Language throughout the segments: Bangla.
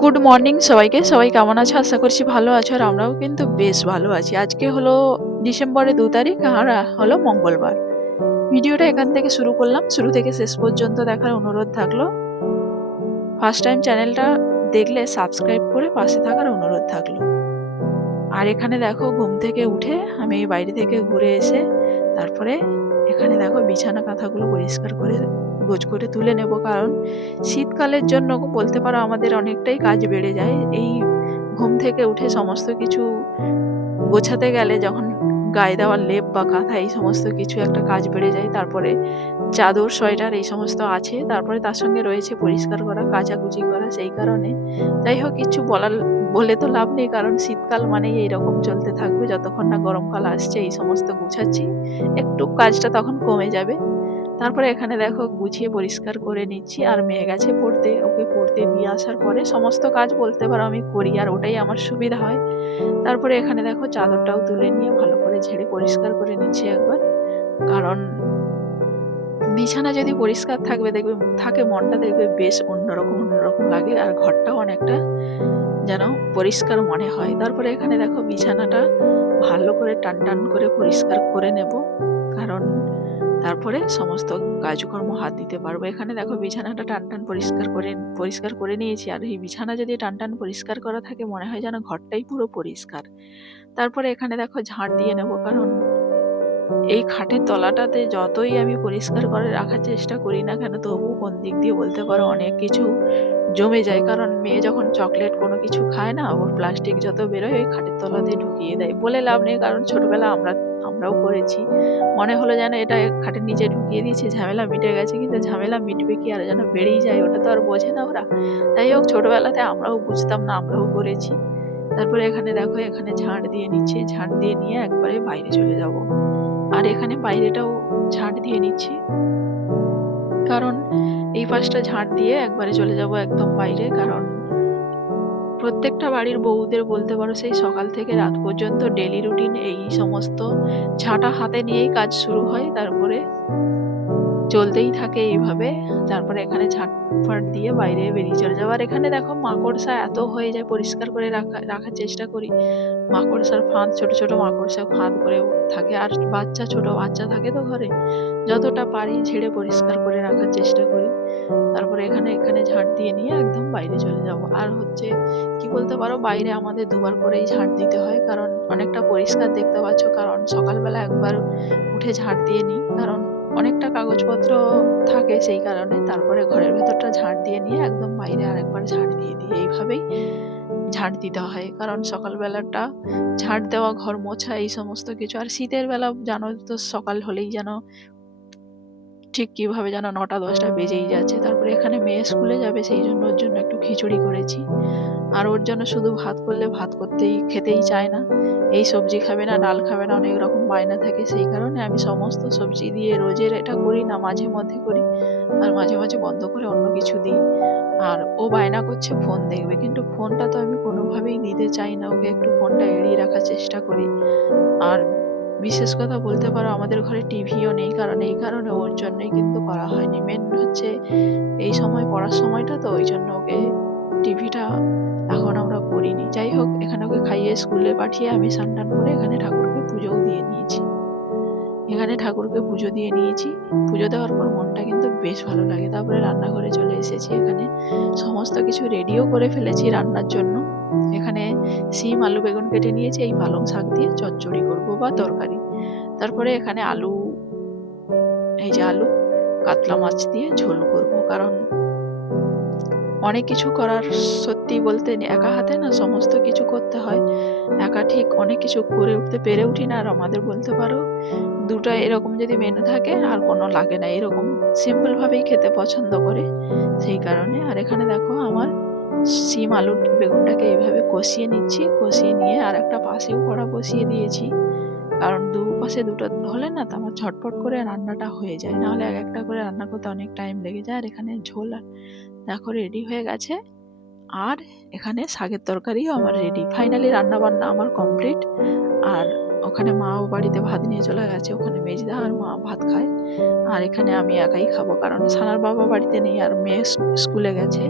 গুড মর্নিং সবাইকে। সবাই কেমন আছো? আশা করছি ভালো আছো। আর আমরাও কিন্তু বেশ ভালো আছি। আজকে হলো ডিসেম্বরের ২ তারিখ আর হলো মঙ্গলবার। ভিডিওটা এখান থেকে শুরু করলাম। শুরু থেকে শেষ পর্যন্ত দেখার অনুরোধ থাকলো। ফার্স্ট টাইম চ্যানেলটা দেখলে সাবস্ক্রাইব করে পাশে থাকার অনুরোধ থাকলো। আর এখানে দেখো ঘুম থেকে উঠে আমি বাইরে থেকে ঘুরে এসে তারপরে এখানে দেখো বিছানা কাঁথাগুলো পরিষ্কার করে গোছ করে তুলে নেব। কারণ শীতকালের জন্য বলতে পারো আমাদের অনেকটাই কাজ বেড়ে যায়। এই ঘুম থেকে উঠে সমস্ত কিছু গোছাতে গেলে যখন গায়ে দেওয়ার লেপ বা কাঁথা এই সমস্ত কিছু একটা কাজ বেড়ে যায়। তারপরে চাদর, সোয়েটার এই সমস্ত আছে। তারপরে তার সঙ্গে রয়েছে পরিষ্কার করা, কাচাকুচি করা। সেই কারণে যাই হোক কিছু বলে তো লাভ নেই, কারণ শীতকাল মানেই এইরকম চলতে থাকবে। যতক্ষণ না গরমকাল আসছে এই সমস্ত গুছাচ্ছি, একটু কাজটা তখন কমে যাবে। তারপরে এখানে দেখো গুছিয়ে পরিষ্কার করে নিচ্ছি। আর মেয়ে গেছে পড়তে, ওকে পড়তে দিয়ে আসার পরে সমস্ত কাজ বলতে পারো আমি করি, আর ওটাই আমার সুবিধা হয়। তারপরে এখানে দেখো চাদরটাও তুলে নিয়ে ভালো করে ঝেড়ে পরিষ্কার করে নিচ্ছি একবার। কারণ বিছানা যদি পরিষ্কার থাকে মনটা দেখবে বেশ অন্যরকম লাগে, আর ঘরটাও অনেকটা যেন পরিষ্কার মনে হয়। তারপরে এখানে দেখো বিছানাটা ভালো করে টান করে পরিষ্কার করে নেব। কারণ তারপরে সমস্ত কাজকর্ম হাত দিতে পারবো। এখানে দেখো বিছানাটা টান পরিষ্কার করে নিয়েছি। আর এই বিছানা যদি টান পরিষ্কার করা থাকে মনে হয় যেন ঘরটাই পুরো পরিষ্কার। তারপরে এখানে দেখো ঝাড় দিয়ে নেব। কারণ এই খাটের তলাটাতে যতই আমি পরিষ্কার করে রাখার চেষ্টা করি না কেন, তবু কোন দিক দিয়ে বলতে পারো অনেক কিছু জমে যায়। কারণ মেয়ে যখন চকলেট কোনো কিছু খায় না, ওর প্লাস্টিক যত বেরোয় ওই খাটের তলাতে ঢুকিয়ে দেয়। বলে লাভ নেই, কারণ ছোটবেলা আমরাও করেছি। মনে হলো যেন এটা খাটের নিচে ঢুকিয়ে দিয়েছি, ঝামেলা মিটে গেছে। কিন্তু ঝামেলা মিটবে কি, আর যেন বেড়েই যায়। ওটা তো আর বোঝে না ওরা। যাই হোক ছোটবেলাতে আমরাও বুঝতাম না, আমরাও করেছি। তারপরে এখানে দেখো এখানে ঝাড় দিয়ে নিচ্ছি। ঝাড় দিয়ে নিয়ে একবারে বাইরে চলে যাব। আর এখানে বাইরেটাও ঝাঁট দিয়ে নিচ্ছি। কারণ এই পাশটা ঝাঁট দিয়ে একবারে চলে যাব একদম বাইরে। কারণ প্রত্যেকটা বাড়ির বউদের বলতে পারো সেই সকাল থেকে রাত পর্যন্ত ডেলি রুটিন এই সমস্ত ঝাঁটা হাতে নিয়েই কাজ শুরু হয়। তারপরে চলতেই থাকে এইভাবে। তারপরে এখানে ঝাঁটফাট দিয়ে বাইরে বেরিয়ে চলে যাবো। আর এখানে দেখো মাকড়সা এত হয়ে যায়, পরিষ্কার করে রাখার চেষ্টা করি। মাকড়সার ফাঁদ, ছোট ছোট মাকড়সা ফাঁদ করে থাকে। আর ছোট বাচ্চা থাকে তো ঘরে, যতটা পারি ঝেড়ে পরিষ্কার করে রাখার চেষ্টা করি। তারপরে এখানে এখানে ঝাঁট দিয়ে নিয়ে একদম বাইরে চলে যাব। আর হচ্ছে কি বলতে পারো বাইরে আমাদের দুবার করেই ঝাঁট দিতে হয়, কারণ অনেকটা পরিষ্কার দেখতে পাচ্ছ। কারণ সকালবেলা একবার উঠে ঝাঁট দিয়ে নিই, কারণ অনেকটা কাগজপত্র থাকে সেই কারণে। তারপরে ঘরের ভেতরটা ঝাঁট দিয়ে নিয়ে একদম বাইরে আরেকবার ঝাঁট দিয়ে দিই। এইভাবেই ঝাঁট দিতে হয়, কারণ সকালবেলাটা ঝাঁট দেওয়া, ঘর মোছা এই সমস্ত কিছু। আর শীতের বেলা জানো তো সকাল হলেই যেন ঠিক কিভাবে যেন ৯টা ১০টা বেজেই যাচ্ছে। তারপরে এখানে মেয়ে স্কুলে যাবে, সেই জন্য ওর জন্য একটু খিচুড়ি করেছি। আর ওর জন্য শুধু ভাত করলে ভাত খেতেই চায় না। এই সবজি খাবে না, ডাল খাবে না, অনেক রকম বায়না থাকে। সেই কারণে আমি সমস্ত সবজি দিয়ে রোজের এটা করি না, মাঝে মধ্যে করি। আর মাঝে মাঝে বন্ধ করে অন্য কিছু দিই। আর ও বায়না করছে ফোন দেখবে, কিন্তু ফোনটা তো আমি কোনোভাবেই দিতে চাই না ওকে। একটু ফোনটা এড়িয়ে রাখার চেষ্টা করি। আর বিশেষ কথা বলতে পারো আমাদের ঘরে টিভিও নেই, কারণ এই কারণে ওর জন্যই কিন্তু করা হয়নি। মেন হচ্ছে এই সময় পড়ার সময়টা, তো ওই জন্য ওকে টিভিটা এখন আমরা করিনি। যাই হোক এখানে ওকে খাইয়ে স্কুলে পাঠিয়ে আমি স্নান টান করে এখানে ঠাকুরকে পুজোও দিয়ে নিয়েছি। এখানে ঠাকুরকে পুজো দিয়ে নিয়েছি। পুজো দেওয়ার পর মনটা কিন্তু বেশ ভালো লাগে। তারপরে রান্নাঘরে চলে এসেছি। এখানে সমস্ত কিছু রেডিও করে ফেলেছি রান্নার জন্য। এখানে শিম, আলু, বেগুন কেটে নিয়েছি। এই পালং শাক দিয়ে চচ্চড়ি করব বা তরকারি। তারপরে এখানে এই যে আলু, কাতলা মাছ দিয়ে ঝোল করব। কারণ অনেক কিছু করার, সত্যি বলতে একা হাতে না সমস্ত কিছু করতে হয়। একা ঠিক অনেক কিছু করে উঠতে পেরে উঠি না। আর আমাদের বলতে পারো দুটো এরকম যদি মেনু থাকে আর কোনো লাগে না, এরকম সিম্পল ভাবেই খেতে পছন্দ করে। সেই কারণে আর এখানে দেখো আমার শিম, আলু, বেগুনটাকে এইভাবে কষিয়ে নিচ্ছি। কষিয়ে নিয়ে আর একটা পাশেও কড়া বসিয়ে দিয়েছি। কারণ দুপাশে দুটো হলে না তো আমার ঝটপট করে রান্নাটা হয়ে যায়, নাহলে এক একটা করে রান্না করতে অনেক টাইম লেগে যায়। আর এখানে ঝোল দেখো রেডি হয়ে গেছে। আর এখানে শাকের তরকারিও আমার রেডি। ফাইনালি রান্না বান্না আমার কমপ্লিট। আর ওখানে মাও বাড়িতে ভাত নিয়ে চলে গেছে, ওখানে মেজদা আর মা ভাত খায়। আর এখানে আমি একাই খাবো, কারণ সানার বাবা বাড়িতে নেই আর মেয়ে স্কুলে গেছে।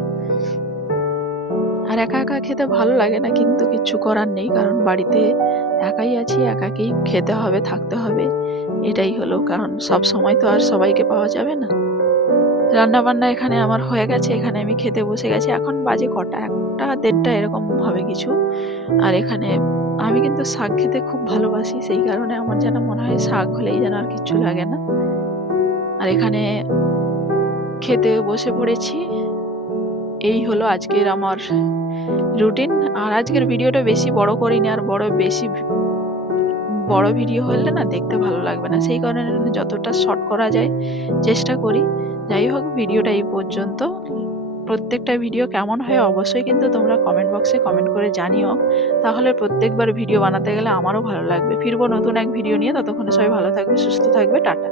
আর একা একা খেতে ভালো লাগে না, কিন্তু কিচ্ছু করার নেই, কারণ বাড়িতে একাই আছি, একাকেই খেতে হবে, থাকতে হবে। এটাই হলো, কারণ সব সময় তো আর সবাইকে পাওয়া যাবে না। রান্না বান্না এখানে আমার হয়ে গেছে, এখানে আমি খেতে বসে গেছি। এখন বাজে কটা, 1টা 1:30 এরকম হবে কিছু। আর এখানে আমি কিন্তু শাক খেতে খুব ভালোবাসি, সেই কারণে আমার যেন মনে হয় শাক হলেই যেন আর কিচ্ছু লাগে না। আর এখানে খেতে বসে পড়েছি। এই হলো আজকের আমার রুটিন। আর আজকের ভিডিওটা বেশি বড় করিনি, আর বড় ভিডিও হলে না দেখতে ভালো লাগবে না, সেই কারণে যতটা শর্ট করা যায় চেষ্টা করি। যাই হোক, ভিডিওটা এই পর্যন্ত। প্রত্যেকটা ভিডিও কেমন হয় অবশ্যই কিন্তু তোমরা কমেন্ট বক্সে কমেন্ট করে জানিও, তাহলে প্রত্যেকবার ভিডিও বানাতে গেলে আমারও ভালো লাগবে। ফিরবো নতুন এক ভিডিও নিয়ে, ততক্ষণে সবাই ভালো থাকবে, সুস্থ থাকবে, টাটা।